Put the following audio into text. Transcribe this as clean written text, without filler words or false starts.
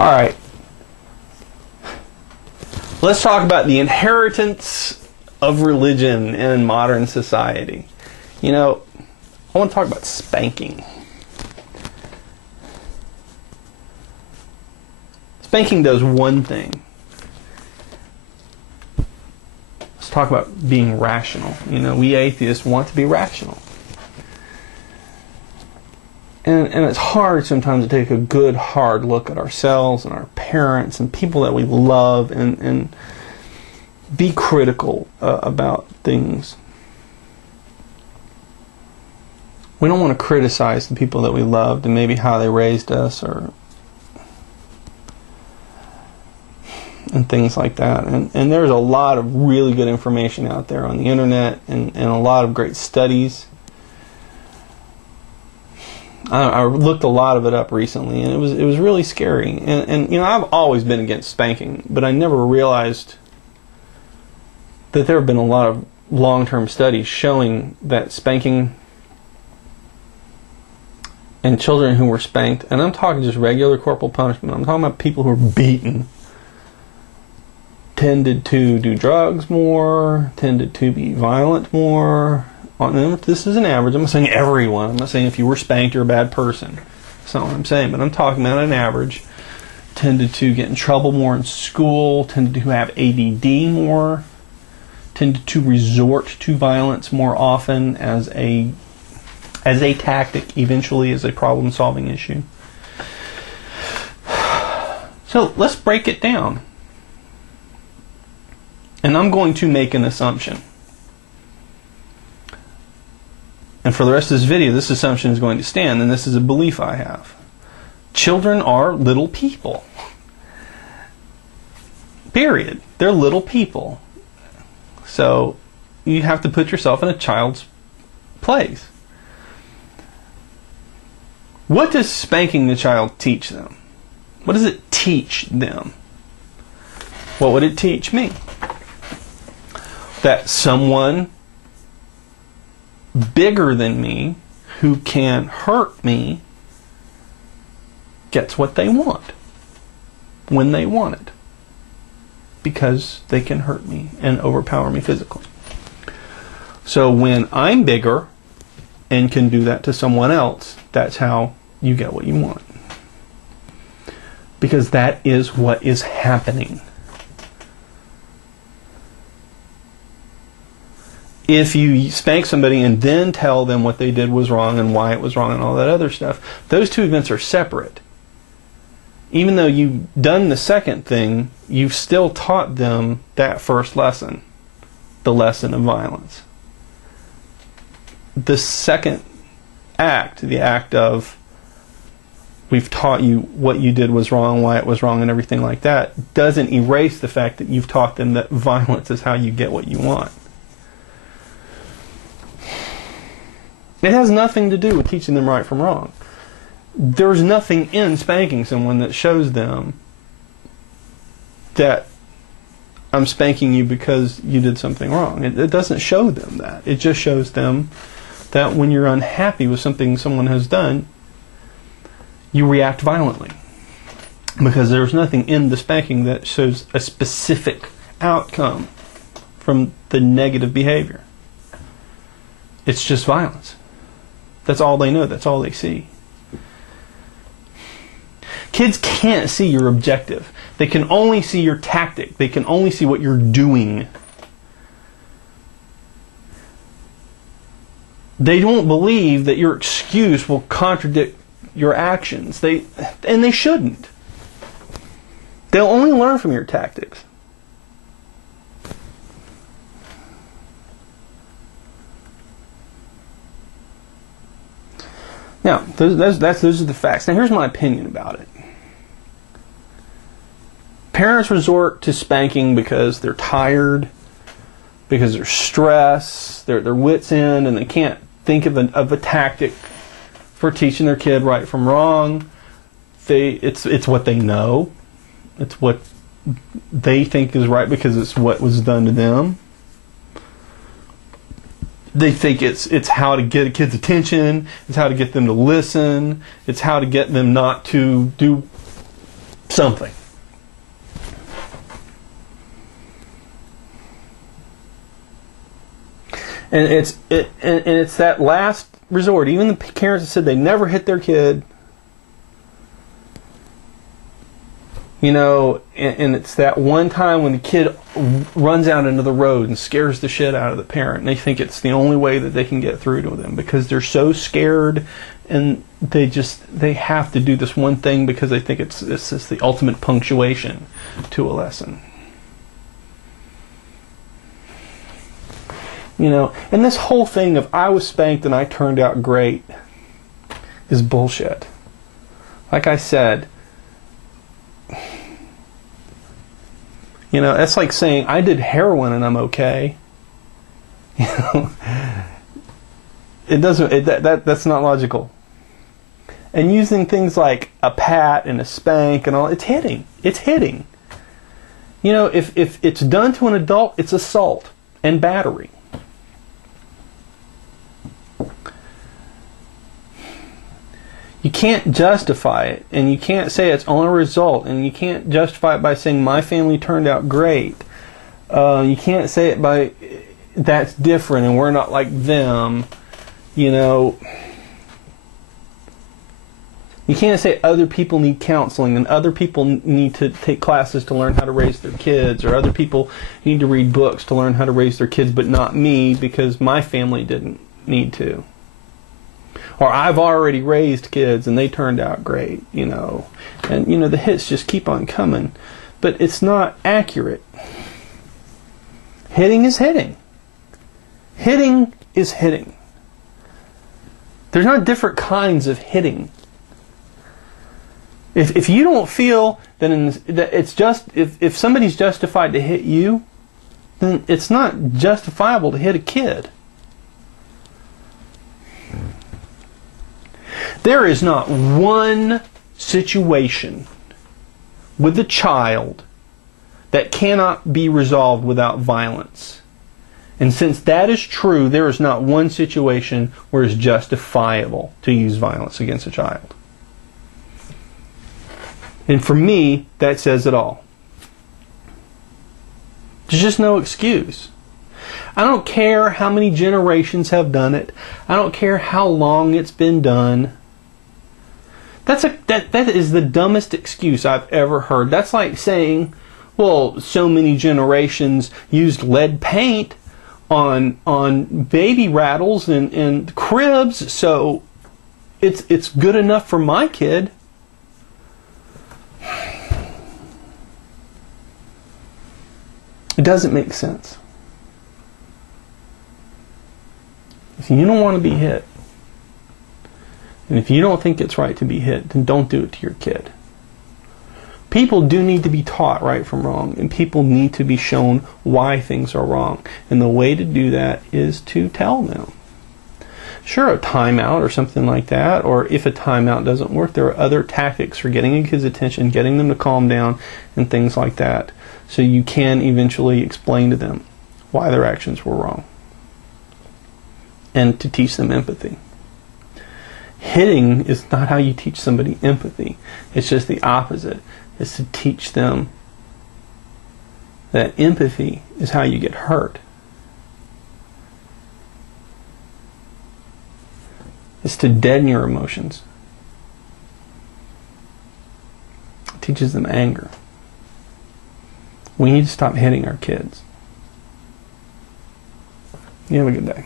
All right. Let's talk about the inheritance of religion in modern society. You know, I want to talk about spanking. Spanking does one thing. Let's talk about being rational. You know, we atheists want to be rational. And it's hard sometimes to take a good hard look at ourselves and our parents and people that we love and be critical about things. We don't want to criticize the people that we loved and maybe how they raised us and things like that. And there's a lot of really good information out there on the internet and a lot of great studies. I looked a lot of it up recently, and it was really scary. And you know, I've always been against spanking, but I never realized that there have been a lot of long-term studies showing that spanking and children who were spanked, and I'm talking just regular corporal punishment, I'm talking about people who were beaten, tended to do drugs more, tended to be violent more. This is an average. I'm not saying everyone. I'm not saying if you were spanked you're a bad person. That's not what I'm saying. But I'm talking about an average. Tended to get in trouble more in school. Tended to have ADD more. Tended to resort to violence more often as a tactic, eventually as a problem-solving issue. So let's break it down. And I'm going to make an assumption. And for the rest of this video, this assumption is going to stand, and this is a belief I have. Children are little people. Period. They're little people. So you have to put yourself in a child's place. What does spanking the child teach them? What does it teach them? What would it teach me? That someone bigger than me who can hurt me gets what they want when they want it, because they can hurt me and overpower me physically. So when I'm bigger and can do that to someone else, that's how you get what you want, because that is what is happening. If you spank somebody and then tell them what they did was wrong and why it was wrong and all that other stuff, those two events are separate. Even though you've done the second thing, you've still taught them that first lesson, the lesson of violence. The second act, the act of we've taught you what you did was wrong, why it was wrong, and everything like that, doesn't erase the fact that you've taught them that violence is how you get what you want. It has nothing to do with teaching them right from wrong. There's nothing in spanking someone that shows them that I'm spanking you because you did something wrong. It doesn't show them that. It just shows them that when you're unhappy with something someone has done, you react violently. Because there's nothing in the spanking that shows a specific outcome from the negative behavior. It's just violence. That's all they know. That's all they see. Kids can't see your objective. They can only see your tactic. They can only see what you're doing. They don't believe that your excuse will contradict your actions. And they shouldn't. They'll only learn from your tactics. Now, those are the facts. Now, here's my opinion about it. Parents resort to spanking because they're tired, because they're stressed, they're wits end, and they can't think of a tactic for teaching their kid right from wrong. It's what they know. It's what they think is right because it's what was done to them. They think it's how to get a kid's attention, it's how to get them to listen, it's how to get them not to do something. And it's that last resort. Even the parents that said they never hit their kid, you know, and it's that one time when the kid runs out into the road and scares the shit out of the parent, and they think it's the only way that they can get through to them because they're so scared, and they have to do this one thing because they think it's the ultimate punctuation to a lesson. You know, and this whole thing of I was spanked and I turned out great is bullshit. Like I said, you know, that's like saying I did heroin and I'm okay. You know, that's not logical. And using things like a pat and a spank and all, it's hitting. It's hitting. You know, if it's done to an adult, it's assault and battery. You can't justify it, and you can't say it's only a result, and you can't justify it by saying my family turned out great. You can't say it by that's different and we're not like them. You know, you can't say other people need counseling and other people need to take classes to learn how to raise their kids, or other people need to read books to learn how to raise their kids, but not me because my family didn't need to. Or I've already raised kids and they turned out great, you know. And, you know, the hits just keep on coming. But it's not accurate. Hitting is hitting. Hitting is hitting. There's not different kinds of hitting. If you don't feel that it's just, if somebody's justified to hit you, then it's not justifiable to hit a kid. There is not one situation with a child that cannot be resolved without violence. And since that is true, there is not one situation where it's justifiable to use violence against a child. And for me, that says it all. There's just no excuse. I don't care how many generations have done it. I don't care how long it's been done. That is the dumbest excuse I've ever heard. That's like saying, well, so many generations used lead paint on baby rattles and cribs, so it's good enough for my kid. It doesn't make sense. If you don't want to be hit, and if you don't think it's right to be hit, then don't do it to your kid. People do need to be taught right from wrong, and people need to be shown why things are wrong. And the way to do that is to tell them. Sure, a timeout or something like that, or if a timeout doesn't work, there are other tactics for getting a kid's attention, getting them to calm down, and things like that. So you can eventually explain to them why their actions were wrong. And to teach them empathy. Hitting is not how you teach somebody empathy. It's just the opposite. It's to teach them that empathy is how you get hurt. It's to deaden your emotions. It teaches them anger. We need to stop hitting our kids. You have a good day.